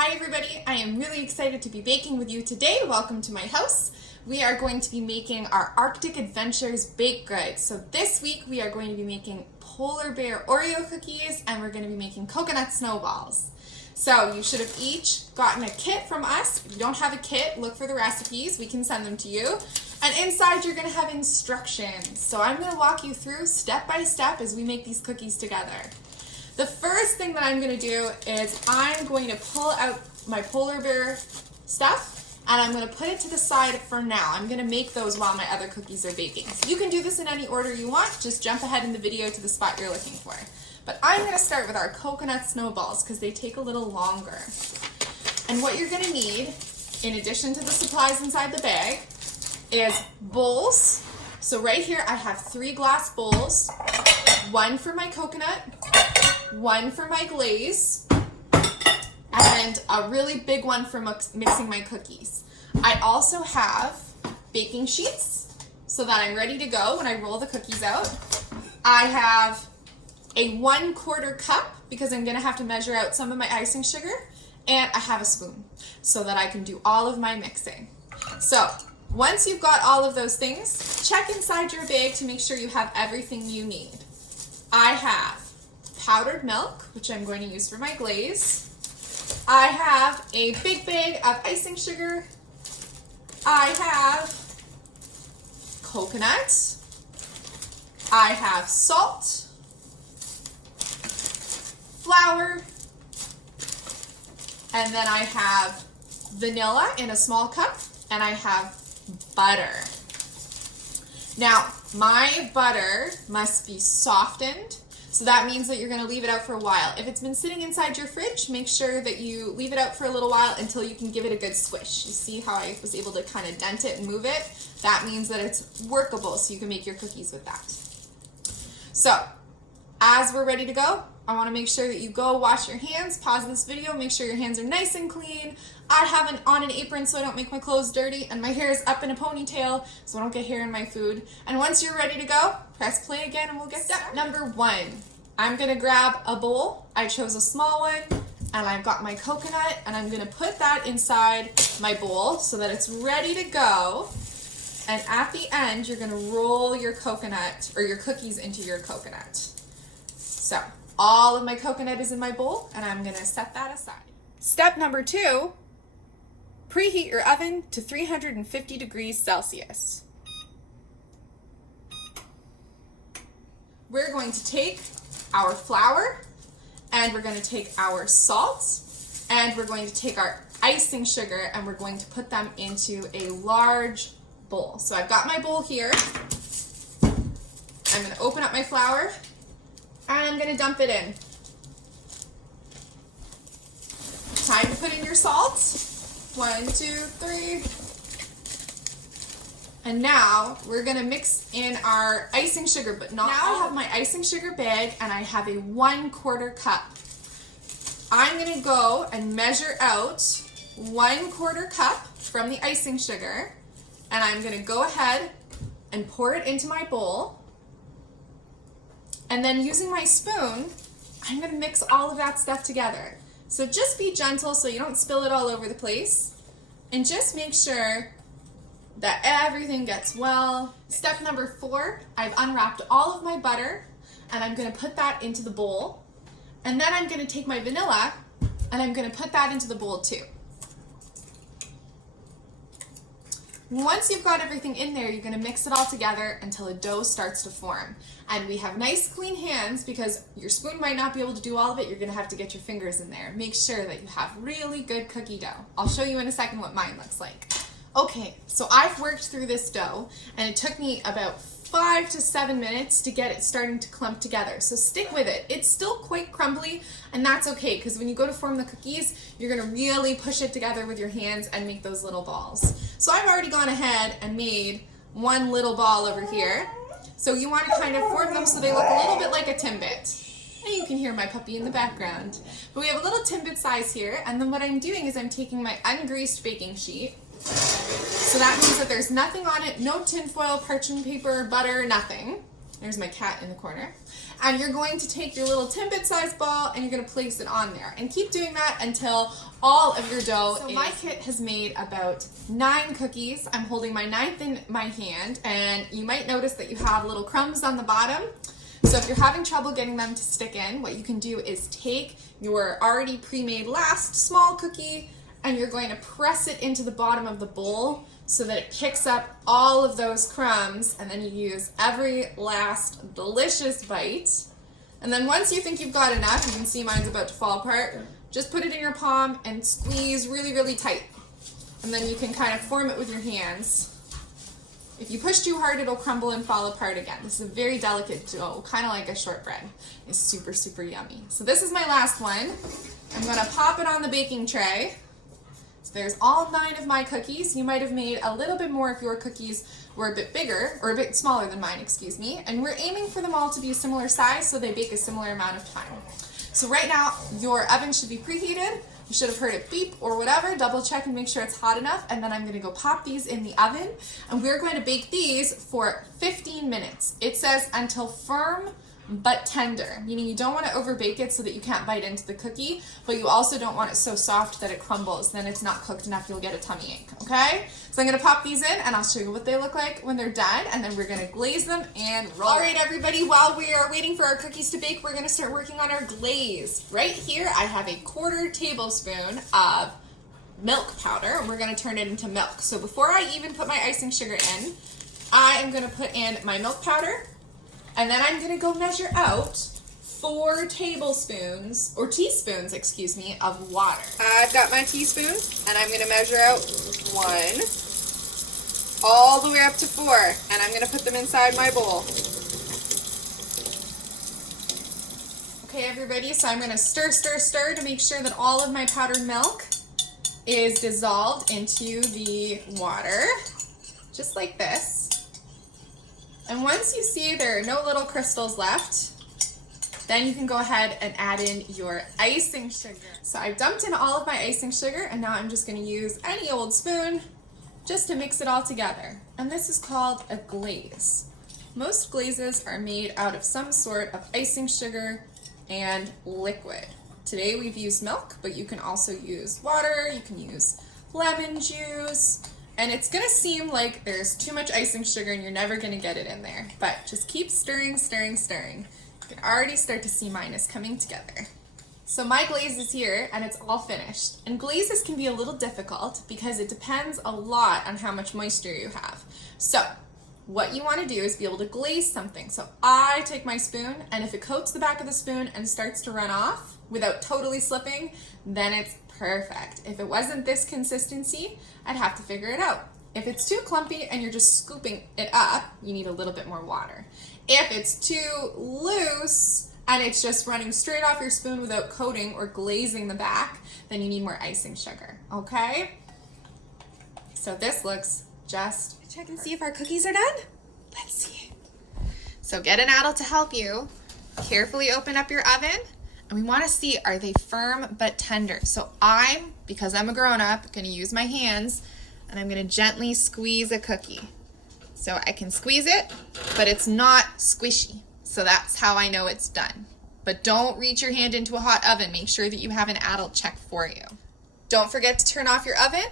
Hi everybody, I am really excited to be baking with you today. Welcome to my house. We are going to be making our Arctic Adventures baked goods. So this week we are going to be making polar bear Oreo cookies and we're going to be making coconut snowballs. So you should have each gotten a kit from us. If you don't have a kit, look for the recipes. We can send them to you. And inside you're going to have instructions. So I'm going to walk you through step by step as we make these cookies together. The first thing that I'm going to do is I'm going to pull out my polar bear stuff and I'm going to put it to the side for now. I'm going to make those while my other cookies are baking. So you can do this in any order you want. Just jump ahead in the video to the spot you're looking for. But I'm going to start with our coconut snowballs because they take a little longer. And what you're going to need, in addition to the supplies inside the bag, is bowls. So right here I have 3 glass bowls, one for my coconut, one for my glaze, and a really big one for mixing my cookies. I also have baking sheets so that I'm ready to go when I roll the cookies out. I have a 1/4 cup because I'm going to have to measure out some of my icing sugar, and I have a spoon so that I can do all of my mixing. So once you've got all of those things, check inside your bag to make sure you have everything you need. I have powdered milk, which I'm going to use for my glaze. I have a big bag of icing sugar. I have coconut. I have salt, flour, and then I have vanilla in a small cup, and I have butter. Now, my butter must be softened. So that means that you're going to leave it out for a while. If it's been sitting inside your fridge, make sure that you leave it out for a little while until you can give it a good swish. You see how I was able to kind of dent it and move it? That means that it's workable, so you can make your cookies with that. So, as we're ready to go, I want to make sure that you go wash your hands, pause this video, make sure your hands are nice and clean. I have on an apron so I don't make my clothes dirty, and my hair is up in a ponytail so I don't get hair in my food. And once you're ready to go, press play again and we'll get started. Step number 1, I'm going to grab a bowl. I chose a small one, and I've got my coconut, and I'm going to put that inside my bowl so that it's ready to go. And at the end, you're going to roll your coconut or your cookies into your coconut. So all of my coconut is in my bowl, and I'm going to set that aside. Step number 2, preheat your oven to 350 degrees Celsius. We're going to take our flour, and we're going to take our salt, and we're going to take our icing sugar, and we're going to put them into a large bowl. So I've got my bowl here. I'm going to open up my flour, and I'm going to dump it in. Time to put in your salt. 1, 2, 3. And now we're going to mix in our icing sugar, but not now I have my icing sugar bag and I have a 1/4 cup. I'm going to go and measure out 1/4 cup from the icing sugar, and I'm going to go ahead and pour it into my bowl. And then using my spoon, I'm going to mix all of that stuff together. So just be gentle so you don't spill it all over the place. And just make sure that everything gets well. Step number 4, I've unwrapped all of my butter, and I'm going to put that into the bowl. And then I'm going to take my vanilla, and I'm going to put that into the bowl too. Once you've got everything in there, you're going to mix it all together until a dough starts to form. And we have nice clean hands because your spoon might not be able to do all of it. You're going to have to get your fingers in there. Make sure that you have really good cookie dough. I'll show you in a second what mine looks like. Okay, so I've worked through this dough, and it took me about 5 to 7 minutes to get it starting to clump together. So stick with it. It's still quite crumbly, and that's okay because when you go to form the cookies, you're going to really push it together with your hands and make those little balls. So I've already gone ahead and made one little ball over here. So you want to kind of form them so they look a little bit like a Timbit. And you can hear my puppy in the background. But we have a little Timbit size here, and then what I'm doing is I'm taking my ungreased baking sheet. So that means that there's nothing on it, no tinfoil, parchment paper, butter, nothing. There's my cat in the corner. And you're going to take your little Timbit size ball and you're going to place it on there. And keep doing that until all of your dough is... So my kit has made about 9 cookies. I'm holding my 9th in my hand, and you might notice that you have little crumbs on the bottom. So if you're having trouble getting them to stick in, what you can do is take your already pre-made last small cookie and you're going to press it into the bottom of the bowl so that it picks up all of those crumbs, and then you use every last delicious bite. And then once you think you've got enough, you can see mine's about to fall apart, just put it in your palm and squeeze really, really tight. And then you can kind of form it with your hands. If you push too hard, it'll crumble and fall apart again. This is a very delicate dough, kind of like a shortbread. It's super, super yummy. So this is my last one. I'm gonna pop it on the baking tray. So there's all 9 of my cookies. You might have made a little bit more if your cookies were a bit bigger, or a bit smaller than mine, excuse me. And we're aiming for them all to be a similar size so they bake a similar amount of time. So right now, your oven should be preheated. You should have heard it beep or whatever. Double check and make sure it's hot enough. And then I'm gonna go pop these in the oven. And we're going to bake these for 15 minutes. It says until firm but tender, meaning you don't want to overbake it so that you can't bite into the cookie, but you also don't want it so soft that it crumbles. Then it's not cooked enough, you'll get a tummy ache, okay? So I'm gonna pop these in and I'll show you what they look like when they're done, and then we're gonna glaze them and roll. All right, everybody, while we are waiting for our cookies to bake, we're gonna start working on our glaze. Right here, I have a 1/4 tablespoon of milk powder, and we're gonna turn it into milk. So before I even put my icing sugar in, I am gonna put in my milk powder, and then I'm gonna go measure out 4 tablespoons, or teaspoons, excuse me, of water. I've got my teaspoon, and I'm gonna measure out 1, all the way up to 4, and I'm gonna put them inside my bowl. Okay, everybody, so I'm gonna stir, stir, stir to make sure that all of my powdered milk is dissolved into the water, just like this. And once you see there are no little crystals left, then you can go ahead and add in your icing sugar. So I've dumped in all of my icing sugar, and now I'm just gonna use any old spoon just to mix it all together. And this is called a glaze. Most glazes are made out of some sort of icing sugar and liquid. Today we've used milk, but you can also use water, you can use lemon juice, and it's gonna seem like there's too much icing sugar and you're never gonna get it in there. But just keep stirring, stirring, stirring. You can already start to see mine is coming together. So my glaze is here and it's all finished. And glazes can be a little difficult because it depends a lot on how much moisture you have. So what you wanna do is be able to glaze something. So I take my spoon, and if it coats the back of the spoon and starts to run off without totally slipping, then it's perfect. If it wasn't this consistency, I'd have to figure it out. If it's too clumpy and you're just scooping it up, you need a little bit more water. If it's too loose and it's just running straight off your spoon without coating or glazing the back, then you need more icing sugar, okay? So this looks just check and see if our cookies are done. Let's see. So get an adult to help you. Carefully open up your oven. And we want to see, are they firm but tender? So because I'm a grown-up, going to use my hands, and I'm going to gently squeeze a cookie. So I can squeeze it, but it's not squishy. So that's how I know it's done. But don't reach your hand into a hot oven. Make sure that you have an adult check for you. Don't forget to turn off your oven.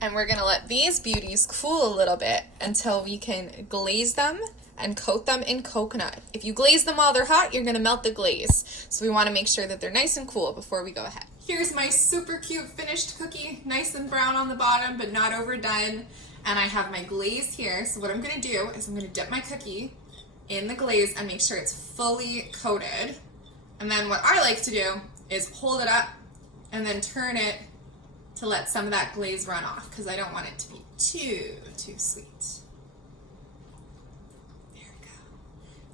And we're going to let these beauties cool a little bit until we can glaze them and coat them in coconut. If you glaze them while they're hot, you're gonna melt the glaze. So we wanna make sure that they're nice and cool before we go ahead. Here's my super cute finished cookie, nice and brown on the bottom, but not overdone. And I have my glaze here. So what I'm gonna do is I'm gonna dip my cookie in the glaze and make sure it's fully coated. And then what I like to do is hold it up and then turn it to let some of that glaze run off, because I don't want it to be too sweet.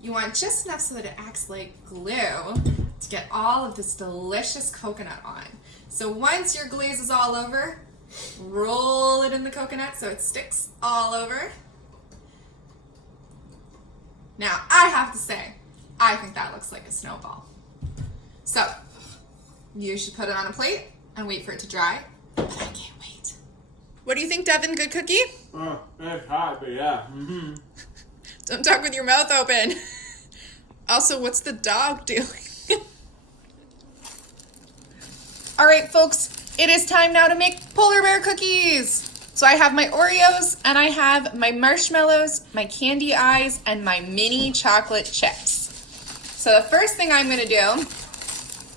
You want just enough so that it acts like glue to get all of this delicious coconut on. So once your glaze is all over, roll it in the coconut so it sticks all over. Now, I have to say, I think that looks like a snowball. So, you should put it on a plate and wait for it to dry, but I can't wait. What do you think, Devin? Good cookie? It's hot, but yeah. Don't talk with your mouth open. Also, what's the dog doing? All right, folks, it is time now to make polar bear cookies. So I have my Oreos and I have my marshmallows, my candy eyes, and my mini chocolate chips. So the first thing I'm gonna do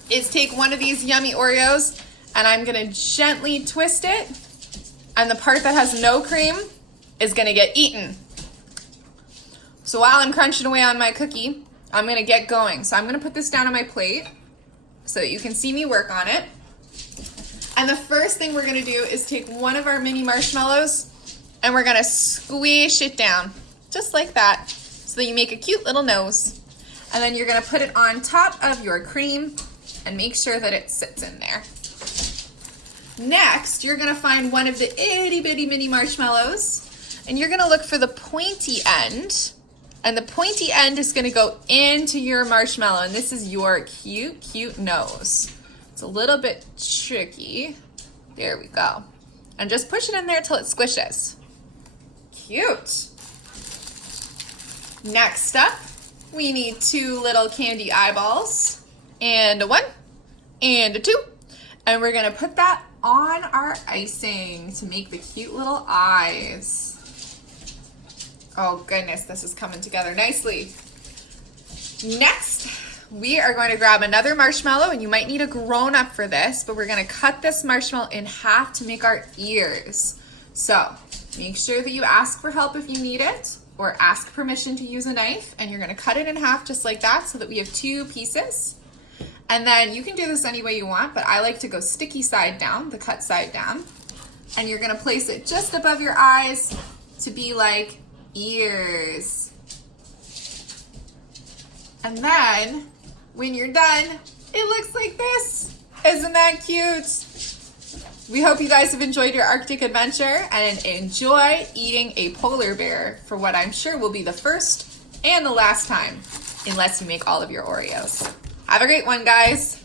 is take one of these yummy Oreos and I'm gonna gently twist it, and the part that has no cream is gonna get eaten. So while I'm crunching away on my cookie, I'm gonna get going. So I'm gonna put this down on my plate so that you can see me work on it. And the first thing we're gonna do is take one of our mini marshmallows and we're gonna squish it down, just like that, so that you make a cute little nose. And then you're gonna put it on top of your cream and make sure that it sits in there. Next, you're gonna find one of the itty bitty mini marshmallows and you're gonna look for the pointy end. And the pointy end is gonna go into your marshmallow, and this is your cute, cute nose. It's a little bit tricky. There we go. And just push it in there till it squishes. Cute. Next up, we need 2 little candy eyeballs, and a 1, and a 2. And we're gonna put that on our icing to make the cute little eyes. Oh goodness, this is coming together nicely. Next, we are going to grab another marshmallow, and you might need a grown-up for this, but we're gonna cut this marshmallow in half to make our ears. So make sure that you ask for help if you need it, or ask permission to use a knife, and you're gonna cut it in half just like that so that we have 2 pieces. And then you can do this any way you want, but I like to go sticky side down, the cut side down. And you're gonna place it just above your eyes to be like ears. And then when you're done, it looks like this. Isn't that cute? We hope you guys have enjoyed your Arctic adventure and enjoy eating a polar bear for what I'm sure will be the first and the last time, unless you make all of your Oreos. Have a great one, guys.